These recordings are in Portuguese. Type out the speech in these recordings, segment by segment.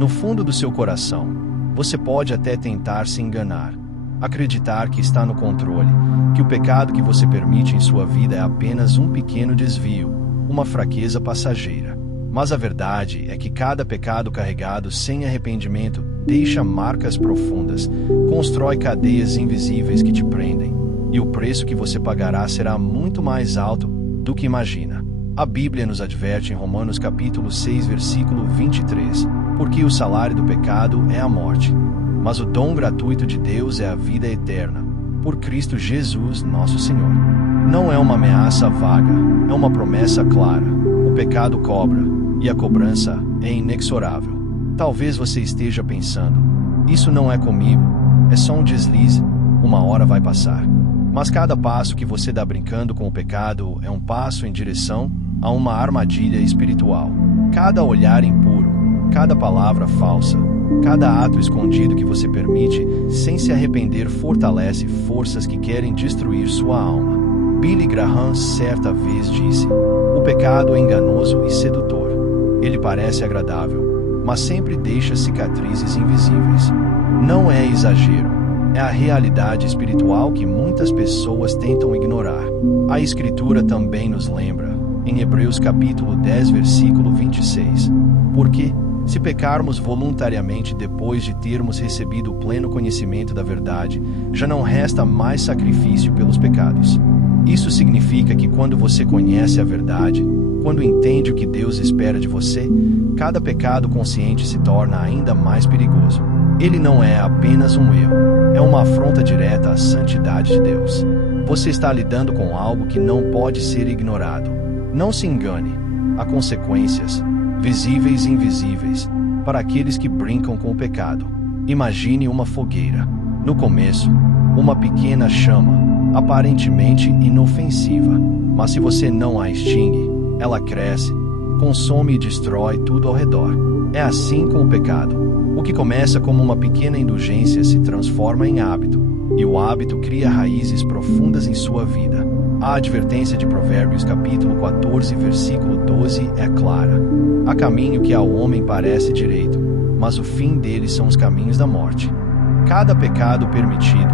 No fundo do seu coração, você pode até tentar se enganar, acreditar que está no controle, que o pecado que você permite em sua vida é apenas um pequeno desvio, uma fraqueza passageira. Mas a verdade é que cada pecado carregado sem arrependimento deixa marcas profundas, constrói cadeias invisíveis que te prendem, e o preço que você pagará será muito mais alto do que imagina. A Bíblia nos adverte em Romanos capítulo 6, versículo 23, porque o salário do pecado é a morte, mas o dom gratuito de Deus é a vida eterna, por Cristo Jesus, nosso Senhor. Não é uma ameaça vaga, é uma promessa clara. O pecado cobra, e a cobrança é inexorável. Talvez você esteja pensando, isso não é comigo, é só um deslize, uma hora vai passar. Mas cada passo que você dá brincando com o pecado é um passo em direção a uma armadilha espiritual. Cada olhar impuro, cada palavra falsa, cada ato escondido que você permite sem se arrepender fortalece forças que querem destruir sua alma. Billy Graham certa vez disse: o pecado é enganoso e sedutor. Ele parece agradável, mas sempre deixa cicatrizes invisíveis. Não é exagero, é a realidade espiritual que muitas pessoas tentam ignorar. A Escritura também nos lembra, em Hebreus capítulo 10, versículo 26, porque, se pecarmos voluntariamente depois de termos recebido o pleno conhecimento da verdade, já não resta mais sacrifício pelos pecados. Isso significa que quando você conhece a verdade, quando entende o que Deus espera de você, cada pecado consciente se torna ainda mais perigoso. Ele não é apenas um erro, é uma afronta direta à santidade de Deus. Você está lidando com algo que não pode ser ignorado. Não se engane, há consequências, visíveis e invisíveis, para aqueles que brincam com o pecado. Imagine uma fogueira. No começo, uma pequena chama, aparentemente inofensiva, mas se você não a extingue, ela cresce, consome e destrói tudo ao redor. É assim com o pecado. O que começa como uma pequena indulgência se transforma em hábito, e o hábito cria raízes profundas em sua vida. A advertência de Provérbios capítulo 14, versículo 12 é clara. Há caminho que ao homem parece direito, mas o fim dele são os caminhos da morte. Cada pecado permitido,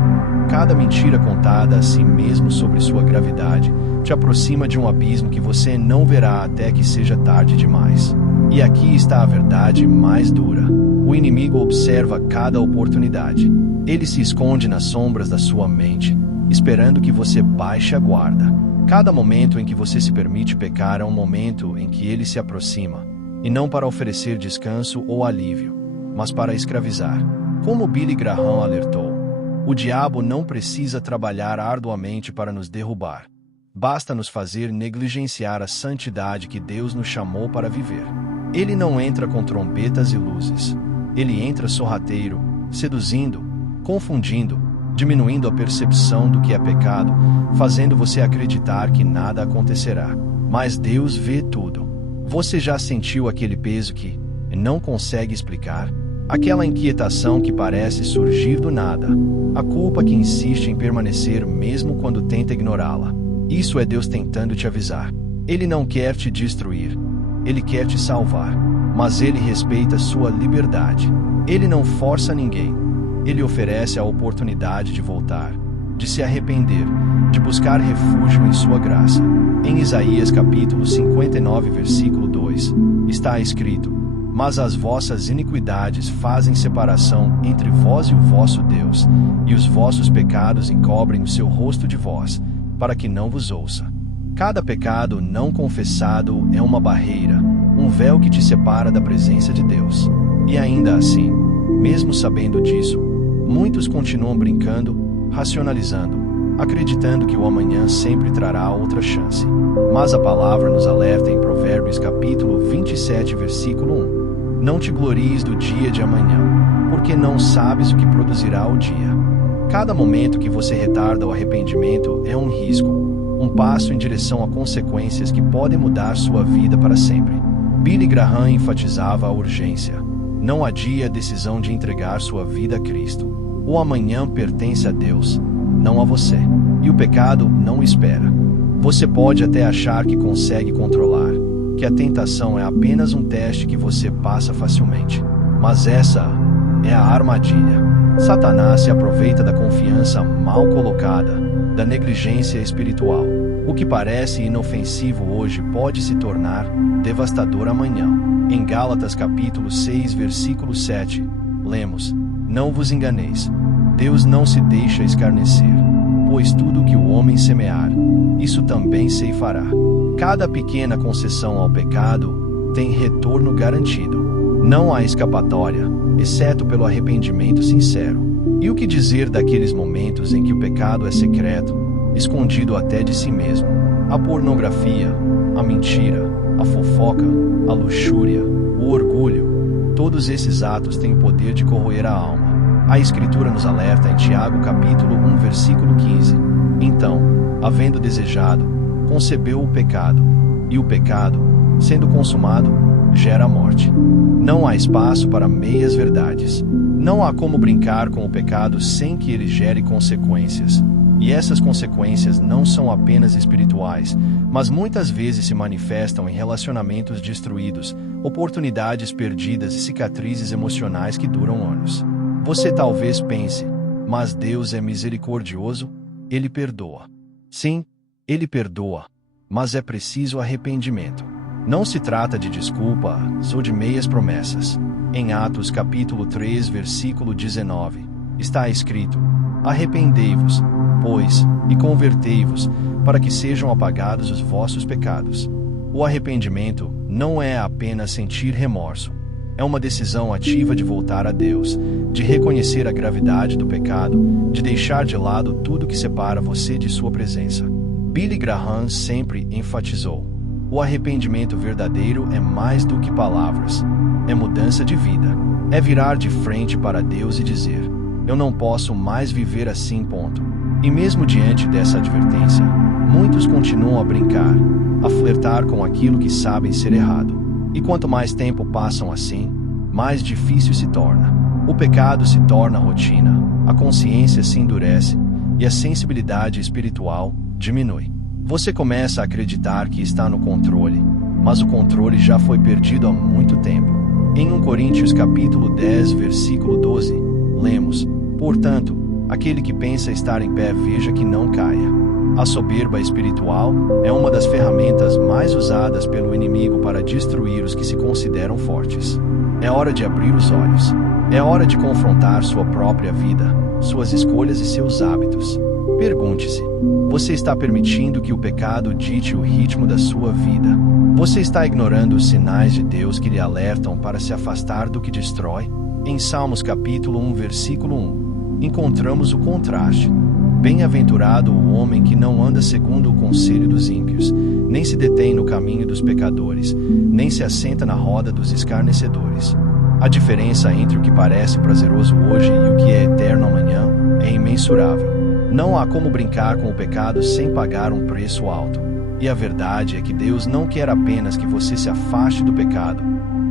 cada mentira contada a si mesmo sobre sua gravidade, te aproxima de um abismo que você não verá até que seja tarde demais. E aqui está a verdade mais dura. O inimigo observa cada oportunidade. Ele se esconde nas sombras da sua mente, esperando que você baixe a guarda. Cada momento em que você se permite pecar é um momento em que ele se aproxima, e não para oferecer descanso ou alívio, mas para escravizar. Como Billy Graham alertou, o diabo não precisa trabalhar arduamente para nos derrubar. Basta nos fazer negligenciar a santidade que Deus nos chamou para viver. Ele não entra com trombetas e luzes. Ele entra sorrateiro, seduzindo, confundindo, diminuindo a percepção do que é pecado, fazendo você acreditar que nada acontecerá. Mas Deus vê tudo. Você já sentiu aquele peso que não consegue explicar? Aquela inquietação que parece surgir do nada? A culpa que insiste em permanecer mesmo quando tenta ignorá-la? Isso é Deus tentando te avisar. Ele não quer te destruir. Ele quer te salvar. Mas ele respeita sua liberdade. Ele não força ninguém. Ele oferece a oportunidade de voltar, de se arrepender, de buscar refúgio em sua graça. Em Isaías capítulo 59, versículo 2, está escrito: mas as vossas iniquidades fazem separação entre vós e o vosso Deus, e os vossos pecados encobrem o seu rosto de vós, para que não vos ouça. Cada pecado não confessado é uma barreira, um véu que te separa da presença de Deus. E ainda assim, mesmo sabendo disso, muitos continuam brincando, racionalizando, acreditando que o amanhã sempre trará outra chance. Mas a palavra nos alerta em Provérbios capítulo 27, versículo 1. Não te glories do dia de amanhã, porque não sabes o que produzirá o dia. Cada momento que você retarda o arrependimento é um risco, um passo em direção a consequências que podem mudar sua vida para sempre. Billy Graham enfatizava a urgência. Não adie a decisão de entregar sua vida a Cristo. O amanhã pertence a Deus, não a você. E o pecado não espera. Você pode até achar que consegue controlar, que a tentação é apenas um teste que você passa facilmente. Mas essa é a armadilha. Satanás se aproveita da confiança mal colocada, da negligência espiritual. O que parece inofensivo hoje pode se tornar devastador amanhã. Em Gálatas capítulo 6, versículo 7, lemos: Não vos enganeis, Deus não se deixa escarnecer, pois tudo o que o homem semear, isso também ceifará. Cada pequena concessão ao pecado tem retorno garantido. Não há escapatória, exceto pelo arrependimento sincero. E o que dizer daqueles momentos em que o pecado é secreto, escondido até de si mesmo? A pornografia, a mentira, a fofoca, a luxúria, o orgulho, todos esses atos têm o poder de corroer a alma. A Escritura nos alerta em Tiago capítulo 1, versículo 15. Então, havendo desejado, concebeu o pecado, e o pecado, sendo consumado, gera a morte. Não há espaço para meias verdades. Não há como brincar com o pecado sem que ele gere consequências. E essas consequências não são apenas espirituais, mas muitas vezes se manifestam em relacionamentos destruídos, oportunidades perdidas e cicatrizes emocionais que duram anos. Você talvez pense, mas Deus é misericordioso, Ele perdoa. Sim, Ele perdoa, mas é preciso arrependimento. Não se trata de desculpas ou de meias promessas. Em Atos capítulo 3, versículo 19, está escrito: Arrependei-vos, pois, e convertei-vos, para que sejam apagados os vossos pecados. O arrependimento não é apenas sentir remorso. É uma decisão ativa de voltar a Deus, de reconhecer a gravidade do pecado, de deixar de lado tudo que separa você de sua presença. Billy Graham sempre enfatizou: o arrependimento verdadeiro é mais do que palavras. É mudança de vida. É virar de frente para Deus e dizer: eu não posso mais viver assim, ponto. E mesmo diante dessa advertência, muitos continuam a brincar, a flertar com aquilo que sabem ser errado. E quanto mais tempo passam assim, mais difícil se torna. O pecado se torna rotina, a consciência se endurece e a sensibilidade espiritual diminui. Você começa a acreditar que está no controle, mas o controle já foi perdido há muito tempo. Em 1 Coríntios capítulo 10, versículo 12, lemos: Portanto, aquele que pensa estar em pé, veja que não caia. A soberba espiritual é uma das ferramentas mais usadas pelo inimigo para destruir os que se consideram fortes. É hora de abrir os olhos. É hora de confrontar sua própria vida, suas escolhas e seus hábitos. Pergunte-se: você está permitindo que o pecado dite o ritmo da sua vida? Você está ignorando os sinais de Deus que lhe alertam para se afastar do que destrói? Em Salmos capítulo 1, versículo 1, encontramos o contraste. Bem-aventurado o homem que não anda segundo o conselho dos ímpios, nem se detém no caminho dos pecadores, nem se assenta na roda dos escarnecedores. A diferença entre o que parece prazeroso hoje e o que é eterno amanhã é imensurável. Não há como brincar com o pecado sem pagar um preço alto. E a verdade é que Deus não quer apenas que você se afaste do pecado.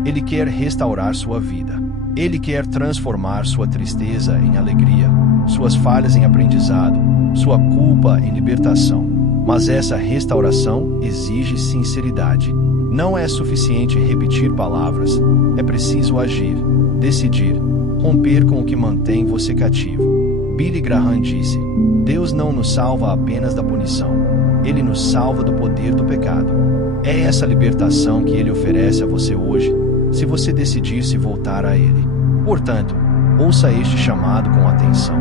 Ele quer restaurar sua vida. Ele quer transformar sua tristeza em alegria, suas falhas em aprendizado, sua culpa em libertação. Mas essa restauração exige sinceridade. Não é suficiente repetir palavras, é preciso agir, decidir, romper com o que mantém você cativo. Billy Graham disse: Deus não nos salva apenas da punição, Ele nos salva do poder do pecado. É essa libertação que Ele oferece a você hoje, se você decidir se voltar a Ele. Portanto, ouça este chamado com atenção.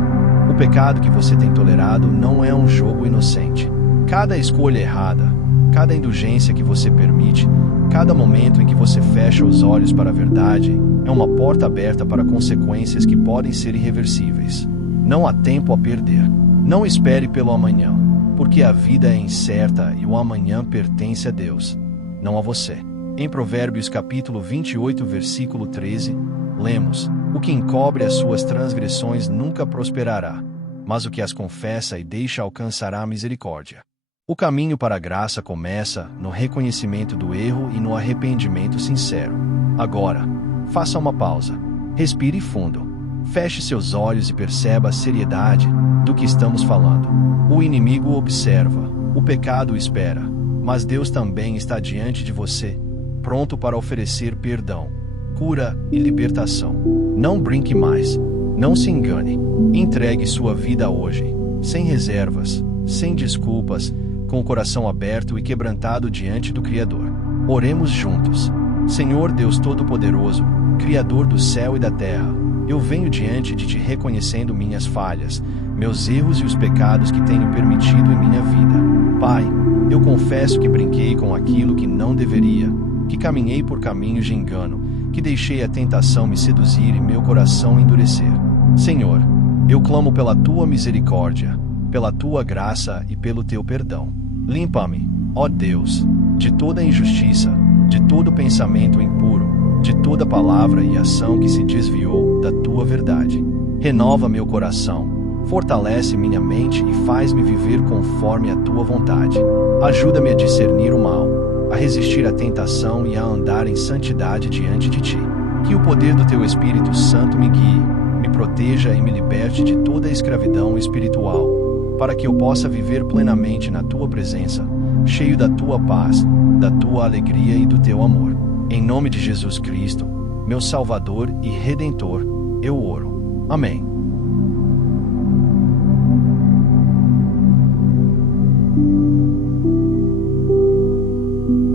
O pecado que você tem tolerado não é um jogo inocente. Cada escolha errada, cada indulgência que você permite, cada momento em que você fecha os olhos para a verdade, é uma porta aberta para consequências que podem ser irreversíveis. Não há tempo a perder. Não espere pelo amanhã, porque a vida é incerta e o amanhã pertence a Deus, não a você. Em Provérbios capítulo 28, versículo 13, lemos: o que encobre as suas transgressões nunca prosperará, mas o que as confessa e deixa alcançará a misericórdia. O caminho para a graça começa no reconhecimento do erro e no arrependimento sincero. Agora, faça uma pausa. Respire fundo. Feche seus olhos e perceba a seriedade do que estamos falando. O inimigo observa, o pecado espera, mas Deus também está diante de você, pronto para oferecer perdão. cura e libertação. Não brinque mais. Não se engane. Entregue sua vida hoje, sem reservas, sem desculpas, com o coração aberto e quebrantado diante do Criador. Oremos juntos. Senhor Deus Todo-Poderoso, Criador do céu e da terra, eu venho diante de Ti reconhecendo minhas falhas, meus erros e os pecados que tenho permitido em minha vida. Pai, eu confesso que brinquei com aquilo que não deveria, que caminhei por caminhos de engano, que deixei a tentação me seduzir e meu coração endurecer. Senhor, eu clamo pela Tua misericórdia, pela Tua graça e pelo Teu perdão. Limpa-me, ó Deus, de toda injustiça, de todo pensamento impuro, de toda palavra e ação que se desviou da Tua verdade. Renova meu coração, fortalece minha mente e faz-me viver conforme a Tua vontade. Ajuda-me a discernir o mal, a resistir à tentação e a andar em santidade diante de Ti. Que o poder do Teu Espírito Santo me guie, me proteja e me liberte de toda a escravidão espiritual, para que eu possa viver plenamente na Tua presença, cheio da Tua paz, da Tua alegria e do Teu amor. Em nome de Jesus Cristo, meu Salvador e Redentor, eu oro. Amém.